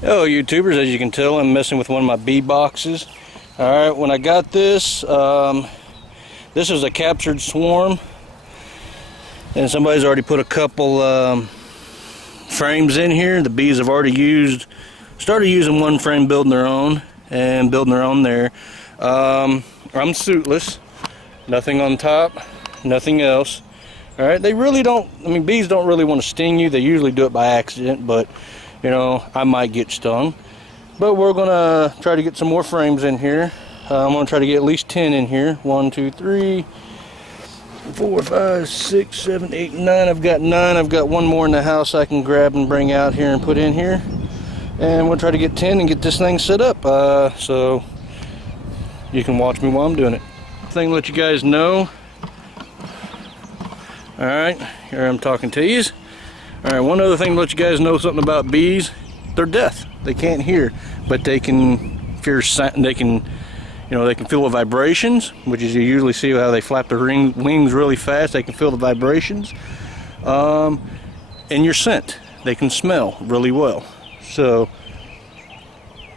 Hello YouTubers, as you can tell I'm messing with one of my bee boxes. Alright, when I got this, this is a captured swarm, and somebody's already put a couple frames in here. The bees have already started using one frame, building their own there. I'm suitless, nothing on top, nothing else. Alright, they really don't, bees don't really want to sting you. They usually do it by accident, but you know, I might get stung. But we're gonna try to get some more frames in here. I'm gonna try to get at least 10 in here. 1, 2, 3, 4, 5, 6, 7, 8, 9. I've got 9. I've got one more in the house I can grab and bring out here and put in here. And we'll try to get 10 and get this thing set up. So you can watch me while I'm doing it. Thing to let you guys know. Alright, here I'm talking to you. Alright, one other thing to let you guys know something about bees. They're deaf. They can't hear, but they can feel the vibrations, which is you usually see how they flap their wings really fast. They can feel the vibrations. And your scent. They can smell really well. So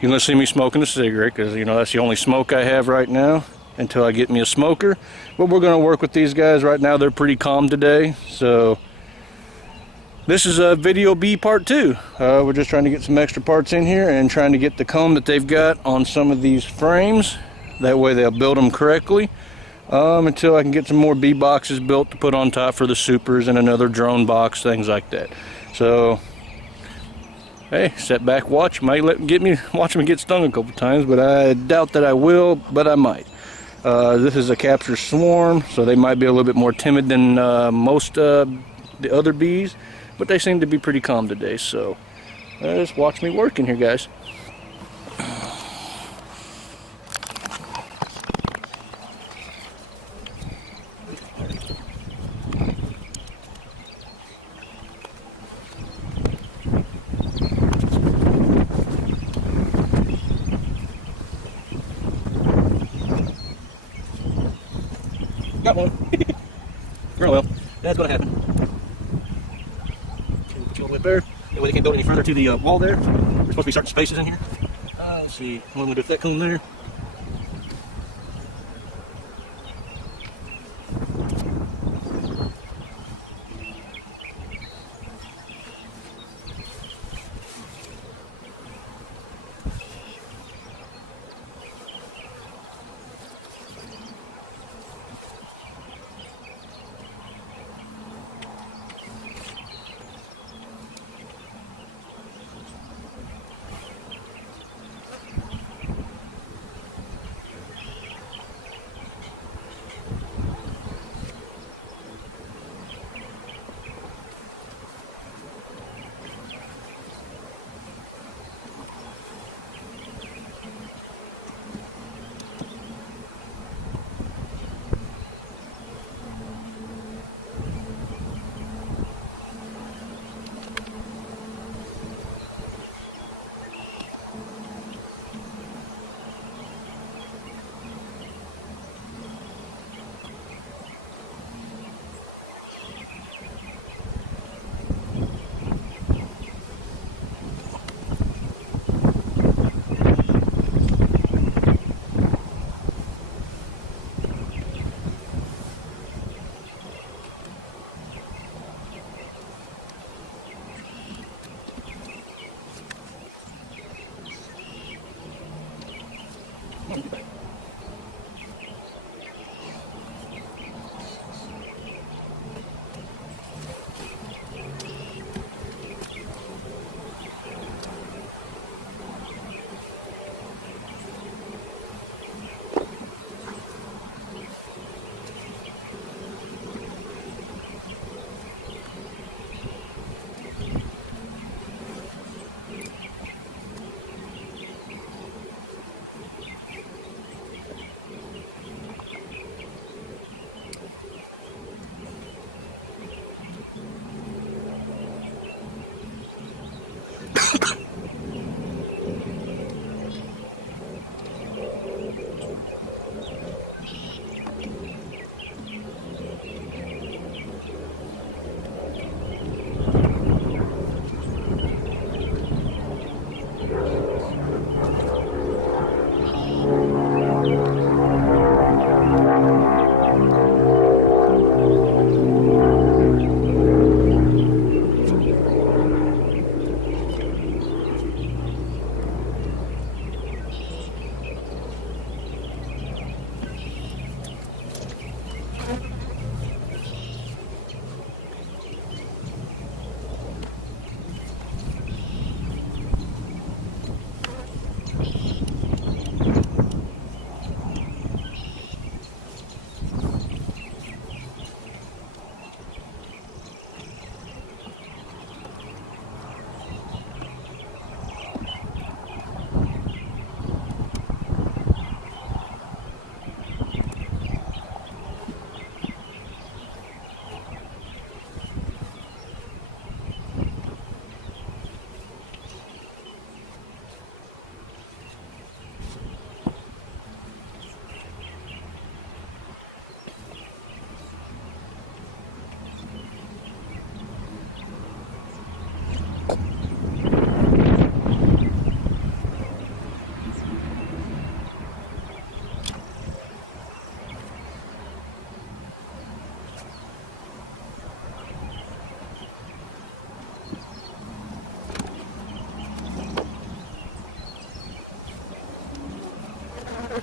you're gonna see me smoking a cigarette because that's the only smoke I have right now until I get me a smoker. But we're gonna work with these guys right now. They're pretty calm today, so this is a video B part 2. We're just trying to get some extra parts in here and trying to get the comb that they've got on some of these frames. That way they'll build them correctly until I can get some more bee boxes built to put on top for the supers and another drone box, things like that. So, hey, sit back, watch. Might watch me get stung a couple times, but I doubt that I will, but I might. This is a capture swarm, so they might be a little bit more timid than most the other bees. But they seem to be pretty calm today, so just watch me work in here, guys. Got one. Real well. That's gonna happen. Put you all the way up there. That way they can't build any further to the wall there. There's supposed to be certain spaces in here. Let's see. What I'm gonna do with that comb there.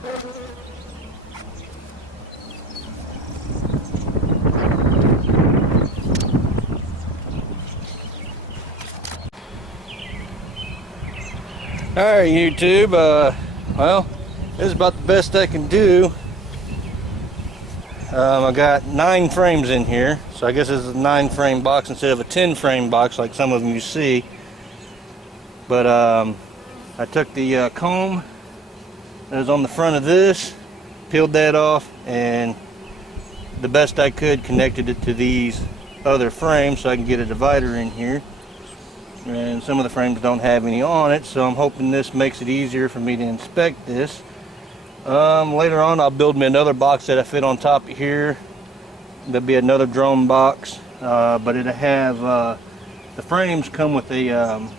Alright, YouTube, well, this is about the best I can do. I got 9 frames in here, so I guess this is a 9 frame box instead of a 10 frame box like some of them you see. But I took the comb that was on the front of this, peeled that off, and the best I could connected it to these other frames so I can get a divider in here. And some of the frames don't have any on it, so I'm hoping this makes it easier for me to inspect this. Later on I'll build me another box that I fit on top of here. There'll be another drone box, but it'll have the frames come with a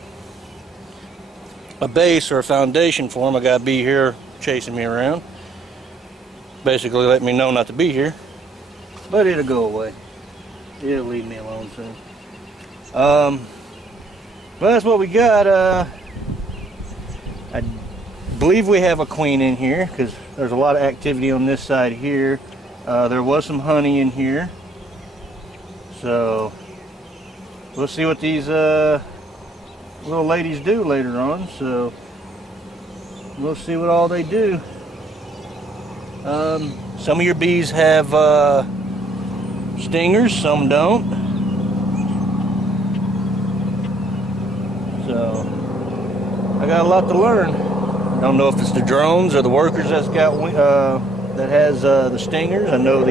base or a foundation for them. I gotta be here chasing me around, basically letting me know not to be here, but it'll go away. It'll leave me alone soon. Well, that's what we got. I believe we have a queen in here because there's a lot of activity on this side here. There was some honey in here, so we'll see what these little ladies do later on. So we'll see what all they do. Some of your bees have stingers, some don't. So I got a lot to learn. I don't know if it's the drones or the workers that's got that has the stingers. I know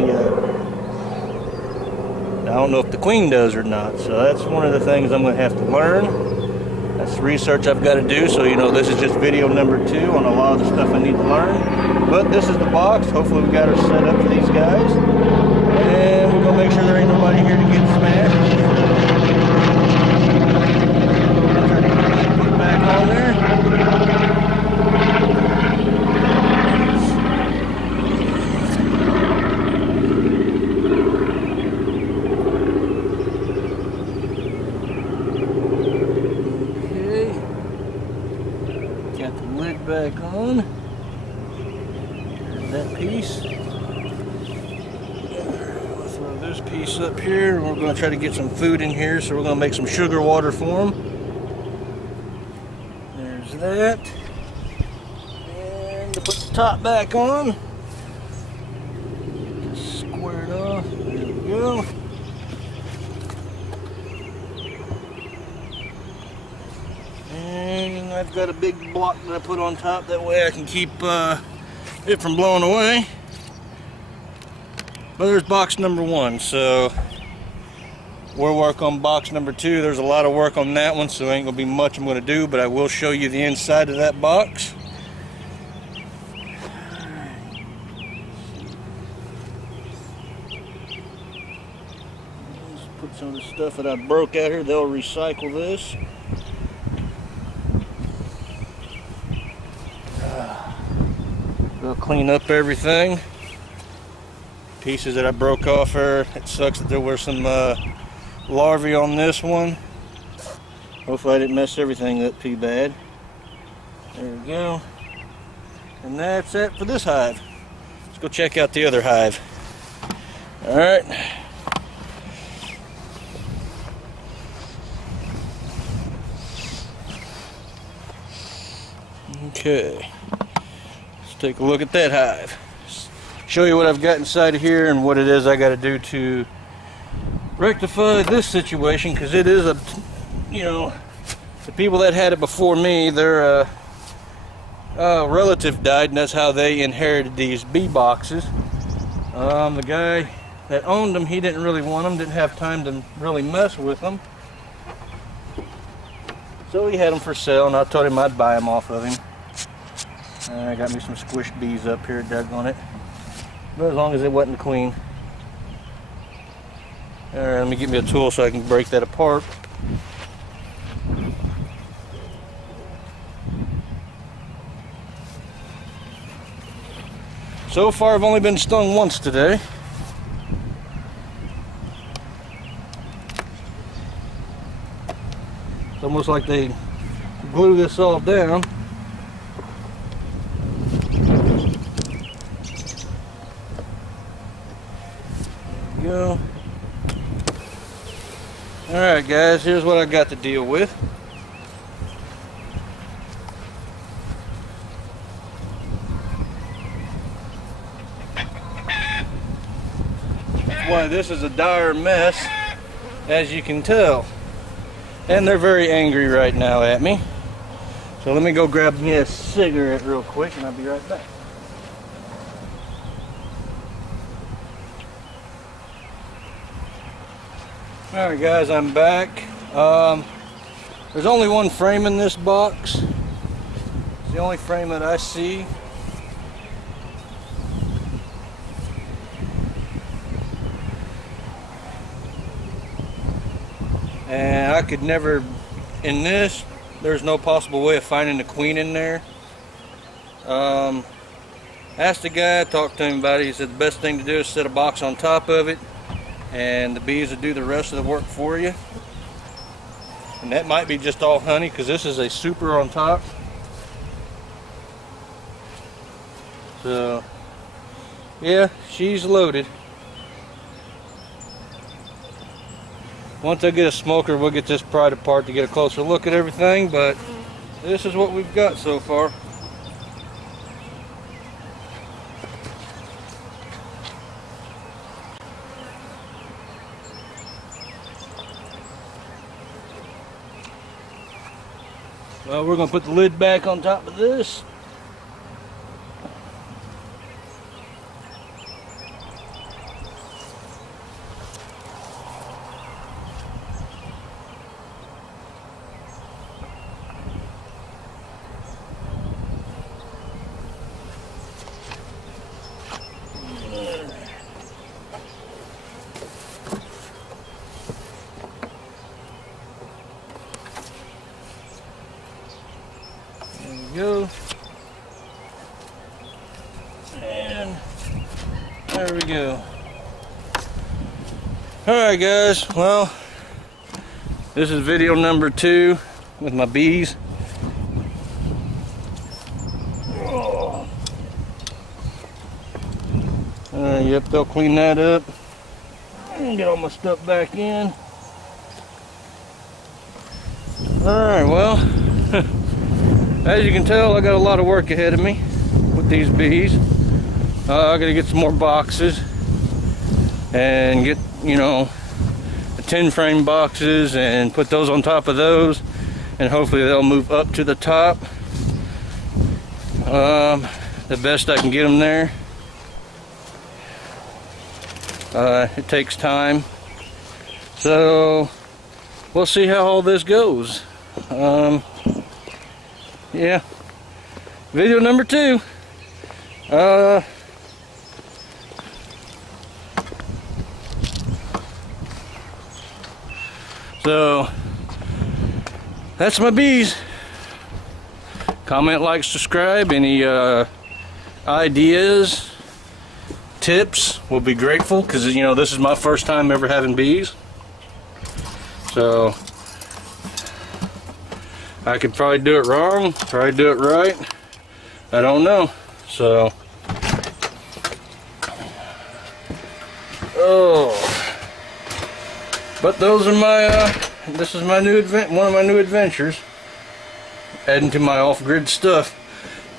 I don't know if the queen does or not. So that's one of the things I'm going to have to learn. That's the research I've got to do. So this is just video number 2 on a lot of the stuff I need to learn. But this is the box. Hopefully we got her set up for these guys, and we're gonna make sure there ain't nobody here to get smashed. On there. Okay. Got the lid back on. There's that piece. We'll throw this piece up here. We're going to try to get some food in here, so we're going to make some sugar water for them. That, and to put the top back on, just square it off. There we go. And I've got a big block that I put on top, that way I can keep it from blowing away. But there's box number 1, so we'll work on box number 2. There's a lot of work on that one, so ain't gonna be much I'm gonna do, but I will show you the inside of that box. Let's put some of the stuff that I broke out here. They'll recycle this. We'll clean up everything. Pieces that I broke off here. It sucks that there were some larvae on this one. Hopefully I didn't mess everything up too bad. There we go. And that's it for this hive. Let's go check out the other hive. Alright. Okay. Let's take a look at that hive. Show you what I've got inside of here and what it is I got to do to rectify this situation, because it is the people that had it before me, their relative died, and that's how they inherited these bee boxes. The guy that owned them, he didn't really want them, didn't have time to really mess with them, so he had them for sale, and I told him I'd buy them off of him. I got me some squished bees up here, dug on it, but as long as it wasn't the queen. Alright, let me get me a tool so I can break that apart. So far I've only been stung once today. It's almost like they glue this all down. Alright guys, here's what I got to deal with. Boy, this is a dire mess, as you can tell. And they're very angry right now at me. So let me go grab me a cigarette real quick and I'll be right back. Alright guys, I'm back. There's only one frame in this box. It's the only frame that I see. And I could never, in this, there's no possible way of finding the queen in there. Asked the guy, talked to him about it. He said the best thing to do is set a box on top of it, and the bees will do the rest of the work for you. And that might be just all honey, because this is a super on top. So, yeah, she's loaded. Once I get a smoker, we'll get this pried apart to get a closer look at everything, but this is what we've got so far. Well, we're going to put the lid back on top of this. Go, and there we go. Alright guys, well, this is video number 2 with my bees. Yep, they'll clean that up and get all my stuff back in. Alright, well, as you can tell, I got a lot of work ahead of me with these bees. I gotta get some more boxes and get, you know, the 10 frame boxes and put those on top of those, and hopefully they'll move up to the top the best I can get them there. It takes time, so we'll see how all this goes. Yeah, video number 2. So that's my bees. Comment, like, subscribe. Any ideas, tips, will be grateful, because you know this is my first time ever having bees. So I could probably do it wrong, probably do it right. I don't know. So, but those are my. This is my new one of my new adventures. Adding to my off-grid stuff,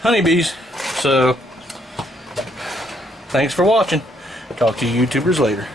honeybees. So, thanks for watching. Talk to you YouTubers later.